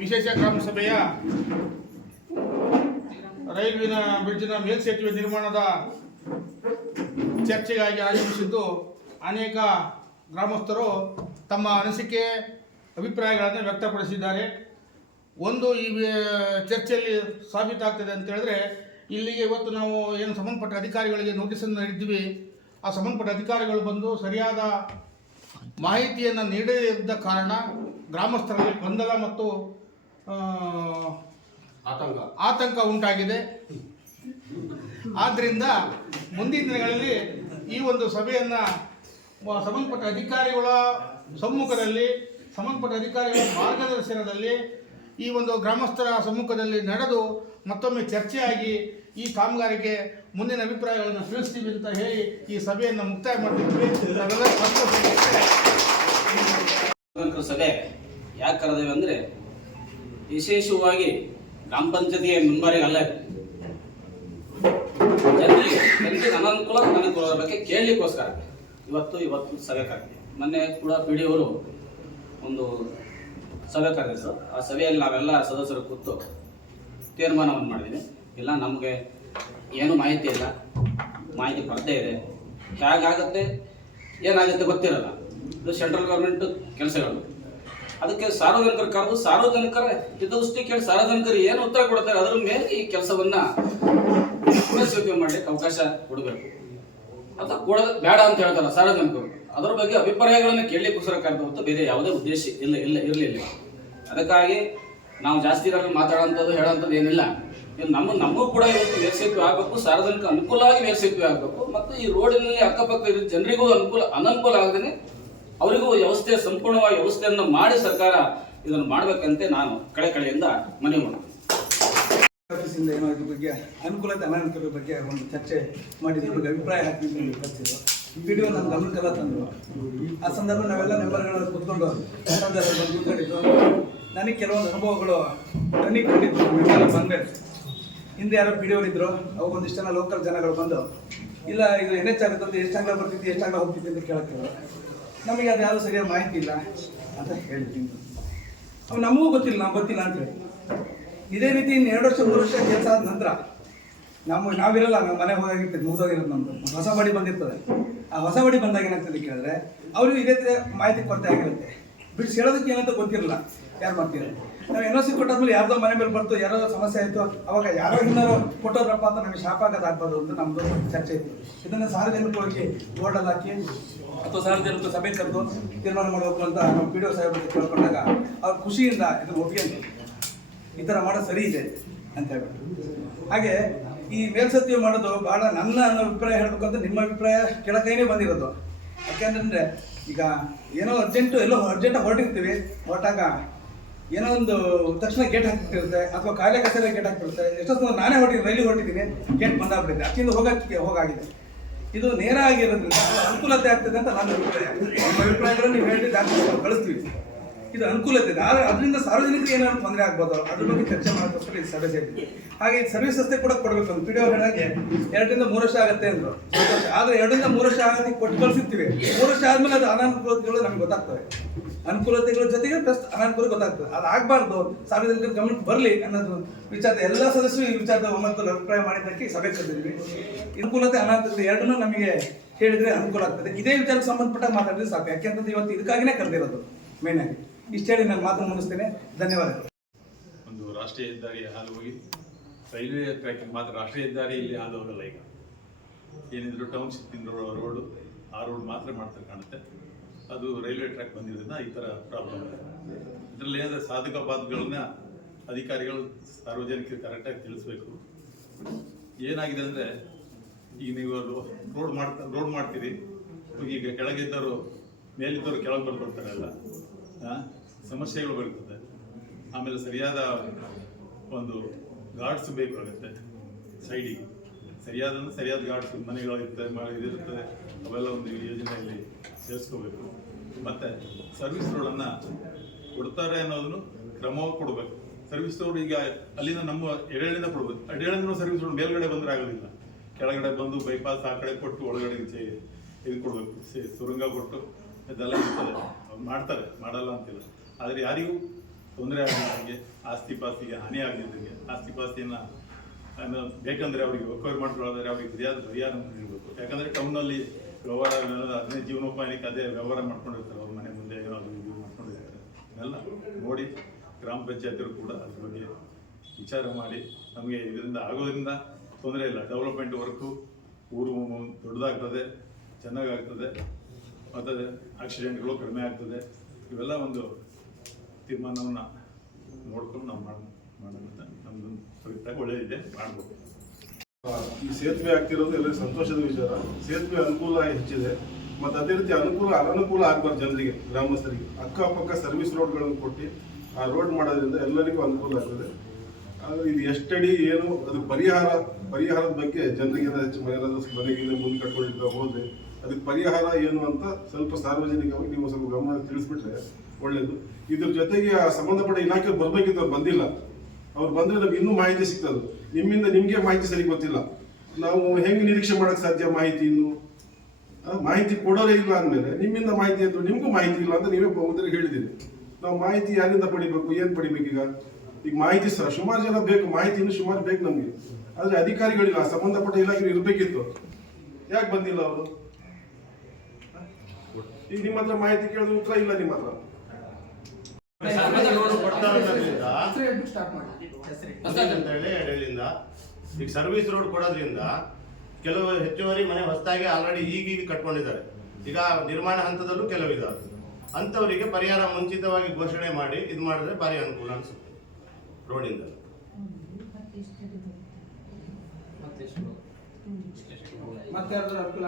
ವಿಶೇಷ ಗ್ರಾಮ ಸಭೆಯ ರೈಲ್ವಿನ ಬ್ರಿಡ್ಜ್ನ ಮೇಲ್ಸೇತುವೆ ನಿರ್ಮಾಣದ ಚರ್ಚೆಗಾಗಿ ಆಯೋಜಿಸಿದ್ದು ಅನೇಕ ಗ್ರಾಮಸ್ಥರು ತಮ್ಮ ಅನಿಸಿಕೆ, ಅಭಿಪ್ರಾಯಗಳನ್ನು ವ್ಯಕ್ತಪಡಿಸಿದ್ದಾರೆ. ಒಂದು ಈ ಚರ್ಚೆಯಲ್ಲಿ ಸಾಬೀತಾಗ್ತದೆ ಅಂತ ಹೇಳಿದ್ರೆ, ಇಲ್ಲಿಗೆ ಇವತ್ತು ನಾವು ಏನು ಸಂಬಂಧಪಟ್ಟ ಅಧಿಕಾರಿಗಳಿಗೆ ನೋಟಿಸನ್ನು ನೀಡಿದ್ವಿ ಆ ಸಂಬಂಧಪಟ್ಟ ಅಧಿಕಾರಿಗಳು ಬಂದು ಸರಿಯಾದ ಮಾಹಿತಿಯನ್ನು ನೀಡದಿದ್ದ ಕಾರಣ ಗ್ರಾಮಸ್ಥರಲ್ಲಿ ಗೊಂದಲ ಮತ್ತು ಆತಂಕ. ಆತಂಕ ಉಂಟಾಗಿದೆ. ಆದ್ದರಿಂದ ಮುಂದಿನ ದಿನಗಳಲ್ಲಿ ಈ ಒಂದು ಸಭೆಯನ್ನು ಸಂಬಂಧಪಟ್ಟ ಅಧಿಕಾರಿಗಳ ಸಮ್ಮುಖದಲ್ಲಿ ಸಂಬಂಧಪಟ್ಟ ಅಧಿಕಾರಿಗಳ ಮಾರ್ಗದರ್ಶನದಲ್ಲಿ ಈ ಒಂದು ಗ್ರಾಮಸ್ಥರ ಸಮ್ಮುಖದಲ್ಲಿ ನಡೆದು ಮತ್ತೊಮ್ಮೆ ಚರ್ಚೆಯಾಗಿ ಈ ಕಾಮಗಾರಿಗೆ ಮುಂದಿನ ಅಭಿಪ್ರಾಯಗಳನ್ನು ತಿಳಿಸ್ತೀವಿ ಅಂತ ಹೇಳಿ ಈ ಸಭೆಯನ್ನು ಮುಕ್ತಾಯ ಮಾಡ್ತೀವಿ. ಸಭೆ ಯಾಕೆ ಕರೆದೇವೆ ಅಂದರೆ ವಿಶೇಷವಾಗಿ ಗ್ರಾಮ ಪಂಚಾಯತಿಯ ಮೆಂಬರಿಗಲ್ಲ. ಜನರಿಗೆ ಜನರಿಗೆ ಅನಾನುಕೂಲ ಬಗ್ಗೆ ಕೇಳಲಿಕ್ಕೋಸ್ಕರ ಇವತ್ತು ಇವತ್ತು ಸಭೆ ಕರೆದಿದೆ. ಮೊನ್ನೆ ಕೂಡ ಪಿ ಡಿ ಅವರು ಒಂದು ಸಭೆ ಕರೆದಿದ್ರು ಆ ಸಭೆಯಲ್ಲಿ ನಾವೆಲ್ಲ ಸದಸ್ಯರು ಕೂತು ತೀರ್ಮಾನವನ್ನು ಮಾಡಿದ್ದೀವಿ ಇಲ್ಲ, ನಮಗೆ ಏನು ಮಾಹಿತಿ ಇಲ್ಲ. ಮಾಹಿತಿ ಕೊರತೆ ಇದೆ. ಹೇಗಾಗುತ್ತೆ, ಏನಾಗುತ್ತೆ ಗೊತ್ತಿರಲ್ಲ. ಇದು ಸೆಂಟ್ರಲ್ ಗೌರ್ಮೆಂಟ್ ಕೆಲಸಗಳು. ಅದಕ್ಕೆ ಸಾರ್ವಜನಿಕರು ಕರೆದು, ಸಾರ್ವಜನಿಕರ ಹಿತದೃಷ್ಟಿ ಕೇಳಿ ಸಾರ್ವಜನಿಕರು ಏನು ಉತ್ತರ ಕೊಡ್ತಾರೆ, ಅದರ ಮೇಲೆ ಈ ಕೆಲಸವನ್ನ ಪುನಃಸ್ಥಿತಿ ಮಾಡ್ಲಿಕ್ಕೆ ಅವಕಾಶ ಕೊಡಬೇಕು. ಅಂತ ಕೊಡ ಬೇಡ ಅಂತ ಹೇಳ್ತಾರೆ ಸಾರ್ವಜನಿಕರು. ಅದರ ಬಗ್ಗೆ ಅಭಿಪ್ರಾಯಗಳನ್ನು ಕೇಳಲಿಕ್ಕೋಸ್ಕರ ಕರೆದು ಹೊತ್ತು ಬೇರೆ ಯಾವುದೇ ಉದ್ದೇಶ ಇಲ್ಲ ಇಲ್ಲ, ಇರಲಿಲ್ಲ. ಅದಕ್ಕಾಗಿ ನಾವು ಜಾಸ್ತಿ ಇದ್ರಲ್ಲಿ ಮಾತಾಡೋಂಥದ್ದು, ಹೇಳೋಂಥದ್ದು ಏನಿಲ್ಲ. ಇದು ನಮ್ಮ, ನಮಗೂ ಕೂಡ ಇವತ್ತು ಮೇಲ್ಸೇತುವೆ ಆಗಬೇಕು ಸಾರ್ವಜನಿಕ ಅನುಕೂಲವಾಗಿ ಮೇಲ್ಸೇತುವೆ ಆಗಬೇಕು. ಮತ್ತು ಈ ರೋಡಿನಲ್ಲಿ ಅಕ್ಕಪಕ್ಕ ಇರೋ ಜನರಿಗೂ ಅನುಕೂಲ, ಅನನುಕೂಲ ಆಗದೇ ಅವರಿಗೂ ವ್ಯವಸ್ಥೆ, ಸಂಪೂರ್ಣವಾಗಿ ವ್ಯವಸ್ಥೆಯನ್ನು ಮಾಡಿ ಸರ್ಕಾರ ಇದನ್ನು ಮಾಡಬೇಕಂತೆ ನಾನು ಕಳೆ ಕಳೆಯಿಂದ ಮನವಿ ಮಾಡ್ತೀನಿ. ಆಫೀಸಿಂದ ಏನೋ ಇದ್ರ ಬಗ್ಗೆ, ಅನುಕೂಲತೆ ಅನಾನುಕೂಲ ಬಗ್ಗೆ ಒಂದು ಚರ್ಚೆ ಮಾಡಿದ್ರು ಇವ್ರಿಗೆ ಅಭಿಪ್ರಾಯ ಹಾಕಿದ್ರು ಕಳಿಸಿದ್ರು ವಿಡಿಯೋ ನಮ್ಮ ಗಮನಕ್ಕೆಲ್ಲ ತಂದರು ಆ ಸಂದರ್ಭ ನಾವೆಲ್ಲ ಮೆಂಬರ್ಗಳು ಕೂತ್ಕೊಂಡು ಬಂದು ಕೂತ್ಕೊಂಡಿದ್ದು ನನಗೆ ಕೆಲವೊಂದು ಅನುಭವಗಳು ನನಗೆ ಕೊಟ್ಟಿದ್ದು ಮೆಂಬರ್ ಬಂದ್ಮೇಲೆ. ಹಿಂದೆ ಯಾರೋ ಇದ್ರು, ಅವಾಗ ಒಂದಿಷ್ಟು ಜನ ಲೋಕಲ್ ಜನಗಳು ಬಂದು, ಇಲ್ಲ, ಇದು ಎನ್ ಎಚ್ ಆಗುತ್ತೆ ಎಷ್ಟು ಅಂಗ್ಲ ಬರ್ತಿದ್ದೆ ಎಷ್ಟು ಅಂಗ್ಲ ಹೋಗ್ತಿದ್ದೆ ಅಂತ ಕೇಳಕ್ಕೆ ನಮಗೆ ಅದು ಯಾರು ಸರಿಯಾದ ಮಾಹಿತಿ ಇಲ್ಲ ಅಂತ ಹೇಳ್ತೀನಿ ಅವು ನಮಗೂ ಗೊತ್ತಿಲ್ಲ, ನಾವು ಗೊತ್ತಿಲ್ಲ ಅಂತ ಹೇಳಿ. ಇದೇ ರೀತಿ ಇನ್ನು ಎರಡು ವರ್ಷ, ಮೂರು ವರ್ಷ ಕೆಲಸ ಆದ ನಂತರ ನಮ್ಮ ನಾವಿರಲ್ಲ, ನಾವು ಮನೆ ಹೋದಾಗಿರ್ತದೆ ಮುಗಿದೋಗಿರೋದು ನಮ್ಮದು ಹೊಸ ಬಡಿ ಬಂದಿರ್ತದೆ. ಆ ಹೊಸ ಬಡಿ ಬಂದಾಗ ಏನಾಗ್ತದೆ ಕೇಳಿದ್ರೆ ಅವರು ಇದೇ ಮಾಹಿತಿ ಕೊರತೆ ಆಗಿರುತ್ತೆ. ಬಿಡಿಸಿ ಹೇಳೋದಕ್ಕೆ ಏನಂತ ಗೊತ್ತಿರಲ್ಲ, ಯಾರು ಮಾಡ್ತೀರ ನಾವು ಎನ್ ಒ ಸಿ ಕೊಟ್ಟಾದ್ಮೇಲೆ ಯಾರ್ದೋ ಮನೆ ಮೇಲೆ ಬರ್ತು ಯಾರೋ ಸಮಸ್ಯೆ ಆಯಿತು, ಅವಾಗ ಯಾರೋ ಇನ್ನೋ ಕೊಟ್ಟೋದ್ರಪ್ಪ ಅಂತ ನಮಗೆ ಶಾಪ ಆಗೋದಾಗ್ಬೋದು ಅಂತ ನಮ್ಮದು ಚರ್ಚೆ ಇತ್ತು. ಇದನ್ನು ಸಾರ್ವಜನಿಕವಾಗಿ ಬೋರ್ಡಲ್ಲಿ ಹಾಕಿ, ಅಥವಾ ಸಾರ್ವಜನಿಕ ಸಭೆ ಕರೆದು ತೀರ್ಮಾನ ಮಾಡಬೇಕು ಅಂತ ನಮ್ಮ ಪಿ ಡಿ ಒ ಸಾಹೇಬ್ ಕೇಳ್ಕೊಂಡಾಗ ಅವ್ರು ಖುಷಿಯಿಂದ ಇದನ್ನು ಒಪ್ಪಿಗೆ ಈ ಥರ ಮಾಡೋದು ಸರಿ ಇದೆ ಅಂತ ಹೇಳ್ಬಿಟ್ಟು ಹಾಗೆ ಈ ಮೇಲ್ಸತ್ಯ ಮಾಡೋದು ಬಹಳ ನನ್ನ ಅನ್ನೋ ಅಭಿಪ್ರಾಯ ಅಂತ ನಿಮ್ಮ ಅಭಿಪ್ರಾಯ ಕೆಳಕೈನೇ ಬಂದಿರೋದು. ಯಾಕೆಂದ್ರೆ, ಈಗ ಏನೋ ಅರ್ಜೆಂಟು ಎಲ್ಲೋ ಅರ್ಜೆಂಟಾಗಿ ಹೊರಟಿರ್ತೀವಿ, ಹೊರಟಾಗ ಏನೋ ಒಂದು ತಕ್ಷಣ ಗೇಟ್ ಹಾಕ್ತಿರುತ್ತೆ ಅಥವಾ ಕಾಯಿಲೆ ಕಸೇಲೆ ಗೇಟ್ ಹಾಕಿಬಿಡುತ್ತೆ. ಎಷ್ಟೊತ್ತು ನಾನೇ ಹೊರಟಿ ರೈಲಿ ಹೊರಟಿದ್ದೀನಿ ಗೇಟ್ ಬಂದಾಗ್ಬಿಟ್ಟಿದೆ ಅಕ್ಕಿಂದ ಹೋಗಕ್ಕೆ ಹೋಗಾಗಿದೆ. ಇದು ನೇರ ಆಗಿರೋದ್ರಿಂದ ಅನುಕೂಲತೆ ಆಗ್ತದೆ ಅಂತ ನನ್ನ ಅಭಿಪ್ರಾಯ. ನೀವು ಹೇಳಿದ ಕಳಿಸ್ತೀವಿ. ಇದು ಅನುಕೂಲತೆ ಇದೆ. ಆದ್ರೆ ಅದರಿಂದ ಸಾರ್ವಜನಿಕರಿಗೆ ಏನಾದ್ರು ತೊಂದರೆ ಆಗ್ಬೋದು, ಅದ್ರ ಬಗ್ಗೆ ಚರ್ಚೆ ಮಾಡೋದಕ್ಕೋಸ್ಕರ ಈ ಸಭೆ ಸೇರಿ ಹಾಗೆ ಈ ಸರ್ವಿಸ್ ರಸ್ತೆ ಕೂಡ ಕೊಡಬೇಕು ಅಂತ ಪಿಡಿಒ ಹೇಳಾಗೆ ಎರಡರಿಂದ ಮೂರು ವರ್ಷ ಆಗುತ್ತೆ ಅಂದ್ರು. ಆದರೆ ಎರಡರಿಂದ ಮೂರು ವರ್ಷ ಆಗತ್ತೆ ಕೊಟ್ಟು ಕಳಿಸಿರ್ತೀವಿ. ಮೂರು ವರ್ಷ ಆದಮೇಲೆ ಅದು ಅನಾನುಕೂಲತೆಗಳು ನಮ್ಗೆ ಗೊತ್ತಾಗ್ತವೆ. ಅನುಕೂಲತೆಗಳ ಜೊತೆಗೆ ಪ್ಲಸ್ ಅನಾನುಕೂಲ ಗೊತ್ತಾಗ್ತದೆ. ಅದು ಆಗ್ಬಾರ್ದು. ಸಾರ್ವಜನಿಕರ ಗಮನಕ್ಕೆ ಬರಲಿ ಅನ್ನೋದು ವಿಚಾರ ಎಲ್ಲ ಸದಸ್ಯರು ಈ ವಿಚಾರದ ಒಮ್ಮತ್ತು ಅಭಿಪ್ರಾಯ ಮಾಡಿದ್ದಕ್ಕೆ ಸಭೆ ಕರೆದಿದ್ವಿ. ಅನುಕೂಲತೆ ಅನಾನುಕೂಲತೆ ಎರಡನ್ನೂ ನಮಗೆ ಹೇಳಿದ್ರೆ ಅನುಕೂಲ ಆಗ್ತದೆ. ಇದೇ ವಿಚಾರಕ್ಕೆ ಸಂಬಂಧಪಟ್ಟ ಮಾತಾಡಿದ್ರೆ ಸಾಕು. ಯಾಕೆಂತಂದ್ರೆ ಇವತ್ತು ಇದಕ್ಕಾಗಿನೇ ಕರೆದಿರೋದು ಮೇನ್ ಆಗಿ. ಇಷ್ಟು ಹೇಳಿ ನಾನು ಮುಗಿಸ್ತೇನೆ ಧನ್ಯವಾದಗಳು. ಒಂದು ರಾಷ್ಟ್ರೀಯ ಹೆದ್ದಾರಿ ಹಾದು ಹೋಗಿ, ರೈಲ್ವೆ ಟ್ರ್ಯಾಕಿಂಗ್ ಮಾತ್ರ ರಾಷ್ಟ್ರೀಯ ಹೆದ್ದಾರಿ ಇಲ್ಲಿ ಹಾದು ಹೋಗಲ್ಲ ಈಗ. ಏನಿದ್ರು ಟೌನ್ಶಿಪ್ ರೋಡು ಆ ರೋಡ್ ಮಾತ್ರ ಮಾಡ್ತಾರೆ ಕಾಣುತ್ತೆ. ಅದು ರೈಲ್ವೆ ಟ್ರ್ಯಾಕ್ ಬಂದಿರೋದ್ರಿಂದ ಈ ಥರ ಪ್ರಾಬ್ಲಮ್ ಇದೆ. ಇದರಲ್ಲಿ ಏನಾದರೂ ಸಾಧಕ ಬಾಧಕಗಳನ್ನ ಅಧಿಕಾರಿಗಳು ಸಾರ್ವಜನಿಕರಿಗೆ ಕರೆಕ್ಟಾಗಿ ತಿಳಿಸ್ಬೇಕು. ಏನಾಗಿದೆ ಅಂದರೆ, ಈಗ ನೀವು ರೋಡ್ ಮಾಡ್ತಾ ರೋಡ್ ಮಾಡ್ತೀರಿ, ಈಗ ಕೆಳಗಿದ್ದವರು ಮೇಲಿದ್ದವರು ಕೆಳಗೆ ಬಂದು ಕೊಡ್ತಾರಲ್ಲ ಸಮಸ್ಯೆಗಳು ಬರ್ತದೆ ಆಮೇಲೆ ಸರಿಯಾದ ಒಂದು ಗಾರ್ಡ್ಸ್ ಬೇಕಾಗುತ್ತೆ. ಸೈಡಿಗೆ ಸರಿಯಾದ ಸರಿಯಾದ ಗಾರ್ಡ್ಸ್ ಮಳೆ ಇದಿರ್ತದೆ ಅವೆಲ್ಲ ಒಂದು ಯೋಜನೆಯಲ್ಲಿ ಸೇರಿಸ್ಕೋಬೇಕು. ಮತ್ತು ಸರ್ವಿಸ್ ರೋಡನ್ನು ಕೊಡ್ತಾರೆ ಅನ್ನೋದನ್ನು ಕ್ರಮವಾಗಿ ಕೊಡಬೇಕು. ಸರ್ವಿಸ್ ರೋಡ್ ಈಗ ಅಲ್ಲಿಂದ ನಮ್ಮ ಎಡೆಳಿಂದ ಕೊಡ್ಬೇಕು. ಎಡೆಳಿಂದ ಸರ್ವಿಸ್ ರೋಡ್ ಮೇಲ್ಗಡೆ ಬಂದರೆ ಆಗೋದಿಲ್ಲ. ಕೆಳಗಡೆ ಬಂದು ಬೈಪಾಸ್ ಆ ಕಡೆ ಕೊಟ್ಟು ಒಳಗಡೆ ಇದು ಕೊಡಬೇಕು. ಸುರಂಗ ಕೊಟ್ಟು ಇದೆಲ್ಲ ಇರ್ತದೆ. ಮಾಡ್ತಾರೆ, ಮಾಡಲ್ಲ ಅಂತಿಲ್ಲ. ಆದರೆ ಯಾರಿಗೂ ತೊಂದರೆ ಆಗಿದ್ದಂಗೆ ಆಸ್ತಿ ಪಾಸ್ತಿಗೆ ಹಾನಿ ಆಗಿದ್ದಂಗೆ ಆಸ್ತಿ ಪಾಸ್ತಿಯನ್ನ ಬೇಕಂದರೆ ಅವರಿಗೆ ಒಕ್ಕೂರು ಮಾಡ್ಕೊಳ್ಳೋದಾದ್ರೆ ಅವರಿಗೆ ಸರಿಯಾದ ಪರಿಹಾರ ನೀಡಬೇಕು ಯಾಕಂದ್ರೆ ಟೌನಲ್ಲಿ ವ್ಯವಹಾರ ಅದನ್ನೇ ಜೀವನೋಪಾಯಕ್ಕೆ ಅದೇ ವ್ಯವಹಾರ ಮಾಡ್ಕೊಂಡಿರ್ತಾರೆ. ಅವ್ರ ಮನೆ ಮುಂದೆ ಅದು ಇದು ಮಾಡ್ಕೊಂಡಿರ್ತಾರೆ ಇದನ್ನೆಲ್ಲ ನೋಡಿ ಗ್ರಾಮ ಪಂಚಾಯತರು ಕೂಡ ಅದ್ರ ಬಗ್ಗೆ ವಿಚಾರ ಮಾಡಿ. ನಮಗೆ ಇದರಿಂದ ಆಗೋದ್ರಿಂದ ತೊಂದರೆ ಇಲ್ಲ. ಡೆವಲಪ್ಮೆಂಟ್ ವರ್ಕು ಊರು ದೊಡ್ಡದಾಗ್ತದೆ, ಚೆನ್ನಾಗಾಗ್ತದೆ. ಮತ್ತು ಆಕ್ಸಿಡೆಂಟ್ಗಳು ಕಡಿಮೆ ಆಗ್ತದೆ. ಇವೆಲ್ಲ ಒಂದು ತೀರ್ಮಾನವನ್ನು ನೋಡ್ಕೊಂಡು ನಾವು ಮಾಡ ಮಾಡೋಣ ನಮ್ಮದು ಸರಿತಾಗಿ ಒಳ್ಳೆಯದಿದೆ ಮಾಡ್ಬೋದು. ಈ ಸೇತುವೆ ಆಗ್ತಿರೋದು ಎಲ್ಲರಿಗೂ ಸಂತೋಷದ ವಿಚಾರ. ಸೇತುವೆ ಅನುಕೂಲ ಹೆಚ್ಚಿದೆ. ಮತ್ತು ಅದೇ ರೀತಿ ಅನುಕೂಲ, ಅನನುಕೂಲ ಆಗ್ಬಾರ್ದು ಜನರಿಗೆ, ಗ್ರಾಮಸ್ಥರಿಗೆ. ಅಕ್ಕಪಕ್ಕ ಸರ್ವಿಸ್ ರೋಡ್ಗಳನ್ನು ಕೊಟ್ಟು ಆ ರೋಡ್ ಮಾಡೋದ್ರಿಂದ ಎಲ್ಲರಿಗೂ ಅನುಕೂಲ ಆಗ್ತದೆ. ಆದರೆ ಇದು ಎಷ್ಟಡಿ ಏನು, ಅದು ಪರಿಹಾರ, ಪರಿಹಾರದ ಬಗ್ಗೆ ಜನರಿಗೆ ಹೆಚ್ಚು ಮನೆಗೆ ಮುಂದೆ ಕಟ್ಕೊಂಡಿರ್ತಾ ಹೋದ್ರೆ ಅದಕ್ಕೆ ಪರಿಹಾರ ಏನು ಅಂತ ಸ್ವಲ್ಪ ಸಾರ್ವಜನಿಕವಾಗಿ ನೀವು ಸ್ವಲ್ಪ ಗಮನ ತಿಳಿಸ್ಬಿಟ್ರೆ ಒಳ್ಳೇದು. ಇದ್ರ ಜೊತೆಗೆ ಆ ಸಂಬಂಧಪಟ್ಟ ಇಲಾಖೆ ಬರಬೇಕಿತ್ತು, ಅವ್ರು ಬಂದಿಲ್ಲ. ಅವ್ರು ಬಂದ್ರೆ ನಮ್ಗೆ ಇನ್ನೂ ಮಾಹಿತಿ ಸಿಗ್ತದೆ. ನಿಮ್ಮಿಂದ ನಿಮಗೆ ಮಾಹಿತಿ ಸರಿ ಗೊತ್ತಿಲ್ಲ. ನಾವು ಹೆಂಗೆ ನಿರೀಕ್ಷೆ ಮಾಡಕ್ ಸಾಧ್ಯ ಮಾಹಿತಿ ಇನ್ನು? ಮಾಹಿತಿ ಕೊಡೋರೇ ಇಲ್ಲ ಅಂದಮೇಲೆ ನಿಮ್ಮಿಂದ ಮಾಹಿತಿ ಅಂತ ನಿಮಗೂ ಮಾಹಿತಿ ಇಲ್ಲ ಅಂತ ನೀವೇ ಬಹುದೇ ಹೇಳಿದ್ದೀರಿ. ನಾವು ಮಾಹಿತಿ ಯಾರಿಂದ ಪಡಿಬೇಕು, ಏನು ಪಡಿಬೇಕು ಈಗ? ಈಗ ಮಾಹಿತಿ ಸಹ ಸುಮಾರು ಜನ ಬೇಕು, ಮಾಹಿತಿ ಇನ್ನು ಸುಮಾರು ಬೇಕು ನಮಗೆ. ಆದ್ರೆ ಅಧಿಕಾರಿಗಳಿಲ್ಲ ಸಂಬಂಧಪಟ್ಟ ಇಲಾಖೆ ಇರಬೇಕಿತ್ತು. ಯಾಕೆ ಬಂದಿಲ್ಲ ಅವರು? ಈಗ ನಿಮ್ಮ ಹತ್ರ ಮಾಹಿತಿ ಕೇಳಿದ ಉತ್ತರ ಇಲ್ಲ ನಿಮ್ಮ ಹತ್ರ ಈಗ ಸರ್ವಿಸ್ ರೋಡ್ ಕೊಡೋದ್ರಿಂದ ಕೆಲವು ಹೆಚ್ಚುವರಿ ಮನೆ ಹೊಸದಾಗಿ ಆಲ್ರೆಡಿ ಈಗ ಕಟ್ಕೊಂಡಿದ್ದಾರೆ ಈಗ ನಿರ್ಮಾಣ ಹಂತದಲ್ಲೂ ಕೆಲವು ಕೆಲವಿದ್ದಾರೆ ಅಂಥವರಿಗೆ ಪರಿಹಾರ ಮುಂಚಿತವಾಗಿ ಘೋಷಣೆ ಮಾಡಿ ಇದು ಮಾಡಿದ್ರೆ ಭಾರಿ ಅನುಕೂಲ ಅನಿಸುತ್ತೆ ರೋಡಿಂದ ಮತ್ತೆ ಯಾರ್ದಾರು ಅನುಕೂಲ